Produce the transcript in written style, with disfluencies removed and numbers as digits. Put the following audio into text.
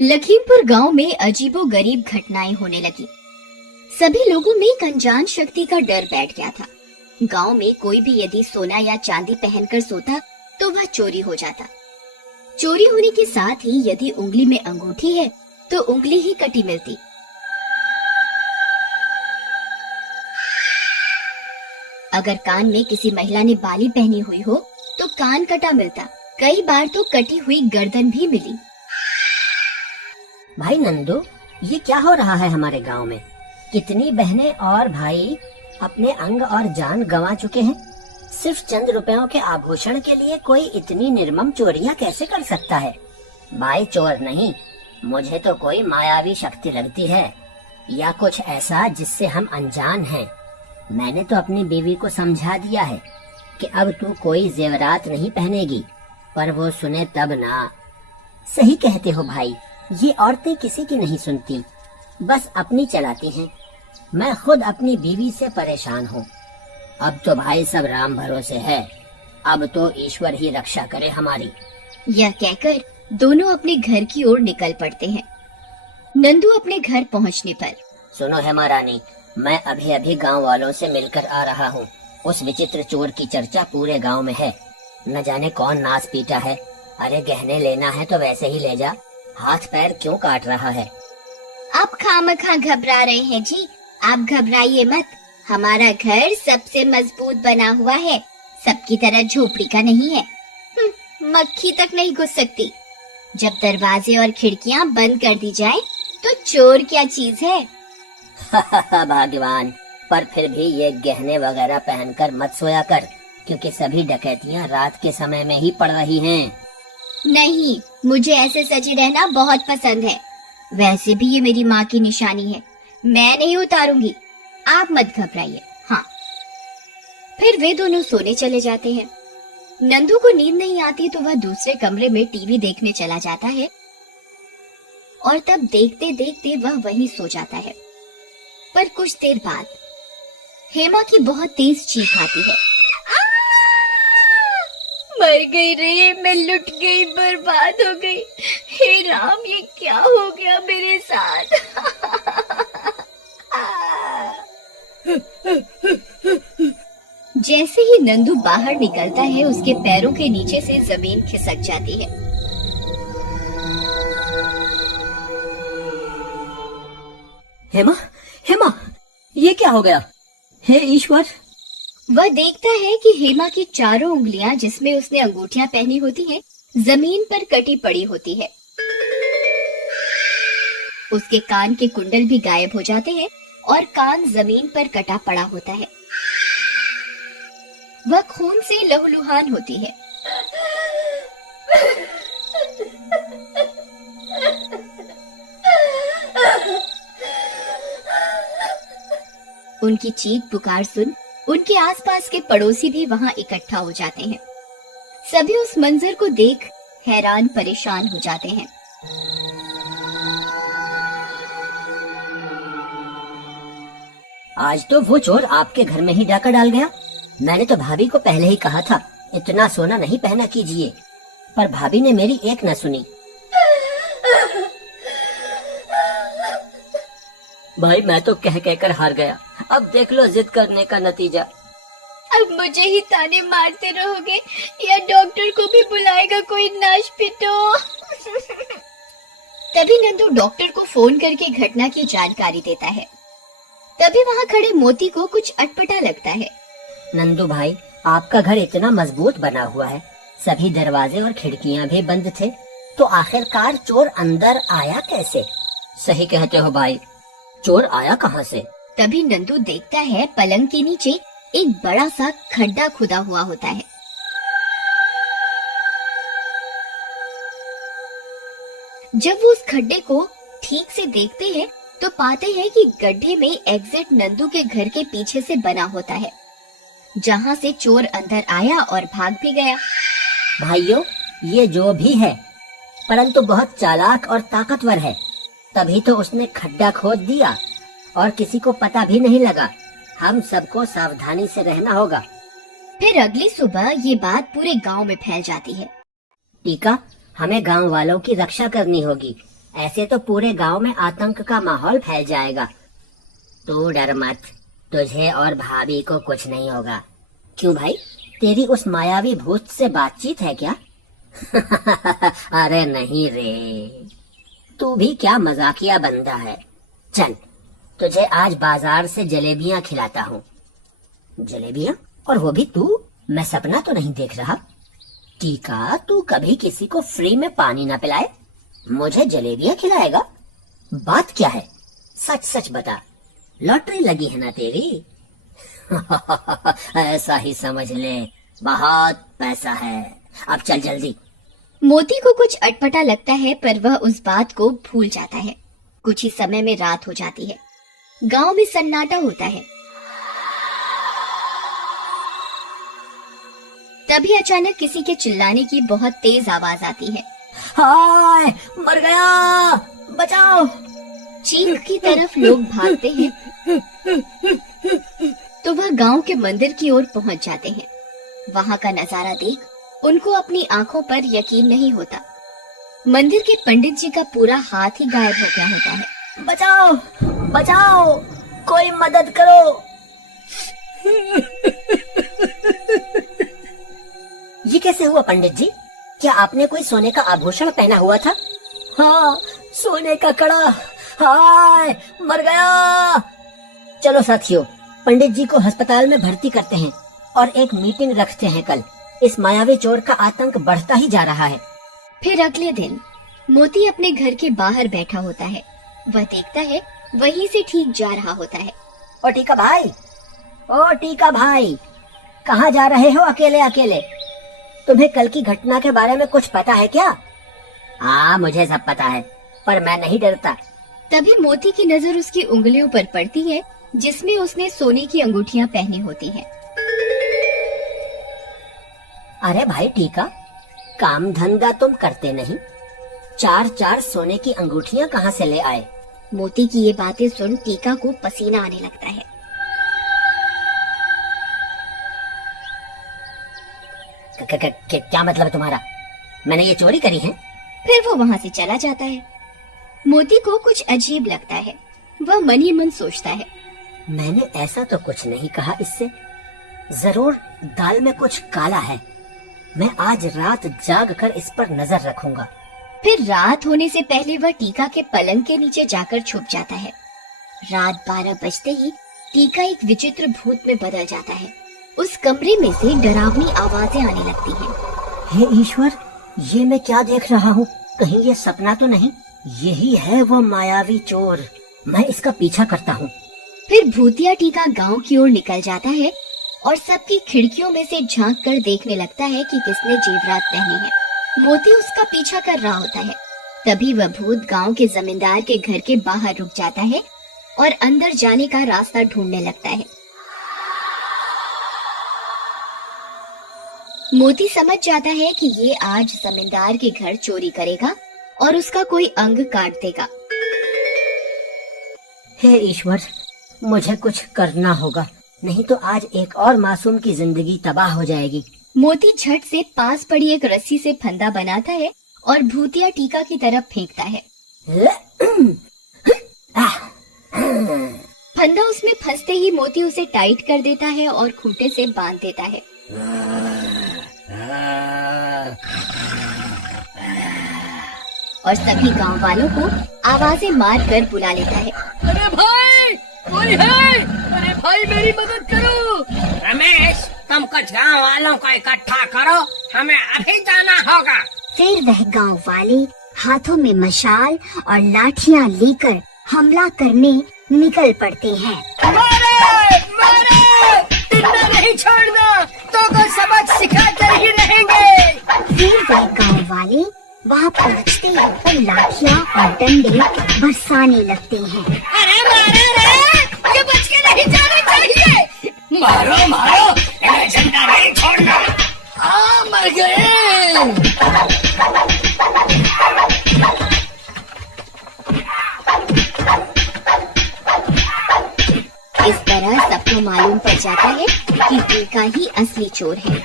लखीमपुर गांव में अजीबोगरीब घटनाएं होने लगी। सभी लोगों में एक अनजान शक्ति का डर बैठ गया था। गांव में कोई भी यदि सोना या चांदी पहनकर सोता तो वह चोरी हो जाता। चोरी होने के साथ ही यदि उंगली में अंगूठी है तो उंगली ही कटी मिलती। अगर कान में किसी महिला ने बाली पहनी हुई हो तो कान कटा मिलता। कई बार तो कटी हुई गर्दन भी मिली। भाई नंदू, ये क्या हो रहा है हमारे गांव में? कितनी बहनें और भाई अपने अंग और जान गंवा चुके हैं। सिर्फ चंद रुपयों के आभूषण के लिए कोई इतनी निर्मम चोरियां कैसे कर सकता है? भाई चोर नहीं, मुझे तो कोई मायावी शक्ति लगती है या कुछ ऐसा जिससे हम अनजान हैं। मैंने तो अपनी बीवी को समझा दिया है कि अब तू कोई जेवरात नहीं पहनेगी, पर वो सुने तब ना। सही कहते हो भाई, ये औरतें किसी की नहीं सुनती, बस अपनी चलाती हैं। मैं खुद अपनी बीवी से परेशान हूँ। अब तो भाई सब राम भरोसे है, अब तो ईश्वर ही रक्षा करे हमारी। यह कहकर दोनों अपने घर की ओर निकल पड़ते हैं। नंदू अपने घर पहुंचने पर, सुनो हेमा रानी, मैं अभी अभी गांव वालों से मिलकर आ रहा हूँ। उस विचित्र चोर की चर्चा पूरे गांव में है। न जाने कौन नाच पीटा है। अरे गहने लेना है तो वैसे ही ले जा, हाथ पैर क्यों काट रहा है? आप खामखा घबरा रहे हैं जी। आप घबराइए मत, हमारा घर सबसे मजबूत बना हुआ है, सबकी तरह झोपड़ी का नहीं है। मक्खी तक नहीं घुस सकती। जब दरवाजे और खिड़कियां बंद कर दी जाए तो चोर क्या चीज है। भगवान, पर फिर भी ये गहने वगैरह पहनकर मत सोया कर, क्योंकि सभी डकैतियां रात के समय में ही पड़ रही हैं। नहीं, मुझे ऐसे सजे रहना बहुत पसंद है। वैसे भी ये मेरी माँ की निशानी है, मैं नहीं उतारूंगी। आप मत घबराइए। हाँ। फिर वे दोनों सोने चले जाते हैं। नंदू को नींद नहीं आती तो वह दूसरे कमरे में टीवी देखने चला जाता है और तब देखते देखते वह वहीं सो जाता है। पर कुछ देर बाद हेमा की बहुत तेज चीख आती है। मर गई रे, मैं लुट गई, बर्बाद हो गई। हे राम, ये क्या हो गया मेरे साथ। जैसे ही नंदू बाहर निकलता है उसके पैरों के नीचे से जमीन खिसक जाती है। हेमा, हेमा, ये क्या हो गया? हे ईश्वर! वह देखता है कि हेमा की चारों उंगलियां जिसमें उसने अंगूठियां पहनी होती हैं, जमीन पर कटी पड़ी होती है। उसके कान के कुंडल भी गायब हो जाते हैं और कान जमीन पर कटा पड़ा होता है। वह खून से लहूलुहान होती है। उनकी चीख पुकार सुन उनके आसपास के पड़ोसी भी वहां इकट्ठा हो जाते हैं। सभी उस मंजर को देख हैरान परेशान हो जाते हैं। आज तो वो चोर आपके घर में ही डाका डाल गया। मैंने तो भाभी को पहले ही कहा था इतना सोना नहीं पहना कीजिए, पर भाभी ने मेरी एक न सुनी। भाई मैं तो कह कहकर हार गया, अब देख लो जिद करने का नतीजा। अब मुझे ही ताने मारते रहोगे या डॉक्टर को भी बुलाएगा कोई नाश पिटो। तभी नंदू डॉक्टर को फोन करके घटना की जानकारी देता है। तभी वहाँ खड़े मोती को कुछ अटपटा लगता है। नंदू भाई, आपका घर इतना मजबूत बना हुआ है, सभी दरवाजे और खिड़कियां भी बंद थे, तो आखिरकार चोर अंदर आया कैसे? सही कहते हो भाई, चोर आया कहाँ से? तभी नंदू देखता है पलंग के नीचे एक बड़ा सा खड्डा खुदा हुआ होता है। जब वो उस खड्डे को ठीक से देखते हैं तो पाते हैं कि गड्ढे में एग्जिट नंदू के घर के पीछे से बना होता है, जहाँ से चोर अंदर आया और भाग भी गया। भाइयों, ये जो भी है परंतु बहुत चालाक और ताकतवर है, तभी तो उसने खड्डा खोद दिया और किसी को पता भी नहीं लगा। हम सबको सावधानी से रहना होगा। फिर अगली सुबह ये बात पूरे गांव में फैल जाती है। टीका, हमें गांव वालों की रक्षा करनी होगी। ऐसे तो पूरे गांव में आतंक का माहौल फैल जाएगा। तू डर मत, तुझे और भाभी को कुछ नहीं होगा। क्यों भाई, तेरी उस मायावी भूत से बातचीत है क्या? अरे नहीं रे, तू भी क्या मजाकिया बंदा है। चल, तुझे आज बाजार से जलेबियां खिलाता हूँ। जलेबियां? और वो भी तू? मैं सपना तो नहीं देख रहा। टीका, तू कभी किसी को फ्री में पानी ना पिलाए, मुझे जलेबियां खिलाएगा? बात क्या है, सच सच बता। लॉटरी लगी है ना तेरी? ऐसा ही समझ ले, बहुत पैसा है। अब चल जल्दी। मोती को कुछ अटपटा लगता है, पर वह उस बात को भूल जाता है। कुछ ही समय में रात हो जाती है। गांव में सन्नाटा होता है। तभी अचानक किसी के चिल्लाने की बहुत तेज आवाज आती है। हाय, मर गया, बचाओ। चीख की तरफ लोग भागते हैं तो वह गांव के मंदिर की ओर पहुंच जाते हैं। वहां का नजारा देख उनको अपनी आंखों पर यकीन नहीं होता। मंदिर के पंडित जी का पूरा हाथ ही गायब हो गया होता है। बचाओ, बचाओ, कोई मदद करो। ये कैसे हुआ पंडित जी? क्या आपने कोई सोने का आभूषण पहना हुआ था? हाँ, सोने का कड़ा। हाय, मर गया। चलो साथियों, पंडित जी को अस्पताल में भर्ती करते हैं और एक मीटिंग रखते हैं। कल इस मायावी चोर का आतंक बढ़ता ही जा रहा है। फिर अगले दिन मोती अपने घर के बाहर बैठा होता है। वह देखता है वहीं से ठीक जा रहा होता है। ओ टीका भाई, ओ टीका भाई, कहाँ जा रहे हो अकेले अकेले? तुम्हें कल की घटना के बारे में कुछ पता है क्या? हाँ, मुझे सब पता है, पर मैं नहीं डरता। तभी मोती की नजर उसकी उंगलियों पर पड़ती है, जिसमें उसने सोने की अंगूठियां पहनी होती हैं। अरे भाई टीका, काम धंधा तुम करते नहीं, चार चार सोने की अंगूठियां कहाँ से ले आए? मोती की ये बातें सुन टीका को पसीना आने लगता है। क्या मतलब तुम्हारा? मैंने ये चोरी करी है? फिर वो वहाँ से चला जाता है। मोती को कुछ अजीब लगता है। वह मन ही मन सोचता है, मैंने ऐसा तो कुछ नहीं कहा इससे। जरूर दाल में कुछ काला है। मैं आज रात जाग कर इस पर नजर रखूंगा। फिर रात होने से पहले वह टीका के पलंग के नीचे जाकर छुप जाता है। रात 12 बजते ही टीका एक विचित्र भूत में बदल जाता है। उस कमरे में से डरावनी आवाजें आने लगती हैं। हे ईश्वर, ये मैं क्या देख रहा हूँ? कहीं ये सपना तो नहीं? यही है वो मायावी चोर। मैं इसका पीछा करता हूँ। फिर भूतिया टीका गांव की ओर निकल जाता है और सबकी खिड़कियों में से झांक कर देखने लगता है कि किसने जेवरात पहने हैं। मोती उसका पीछा कर रहा होता है। तभी वह भूत गांव के जमींदार के घर के बाहर रुक जाता है और अंदर जाने का रास्ता ढूंढने लगता है। मोती समझ जाता है कि ये आज जमींदार के घर चोरी करेगा और उसका कोई अंग काट देगा। हे ईश्वर, मुझे कुछ करना होगा, नहीं तो आज एक और मासूम की जिंदगी तबाह हो जाएगी। मोती झट से पास पड़ी एक रस्सी से फंदा बनाता है और भूतिया टीका की तरफ फेंकता है। फंदा उसमें फंसते ही मोती उसे टाइट कर देता है और खूंटे से बांध देता है। और सभी गांव वालों को आवाजें मार कर बुला लेता है। अरे भाई, कोई है? अरे भाई, मेरी मदद करो। रमेश, तुम कुछ गांव वालों को इकट्ठा करो, हमें अभी जाना होगा। फिर वह गांव वाले हाथों में मशाल और लाठियां लेकर हमला करने निकल पड़ते हैं। मारे, मारे, जिंदा नहीं छोड़ना, तो को सबक सिखाते ही रहेंगे। फिर वह गांव वाले वहाँ पहुँचते ही पर लाठियां और डंडे बरसाने लगते हैं। अरे मारे रे, ये बच के नहीं जाना चाहिए। मारो मारो, इन्हें जिंदा नहीं छोड़ना। हाँ, मर गए। इस तरह सबको मालूम पड़ जाता है कि टीका ही असली चोर है।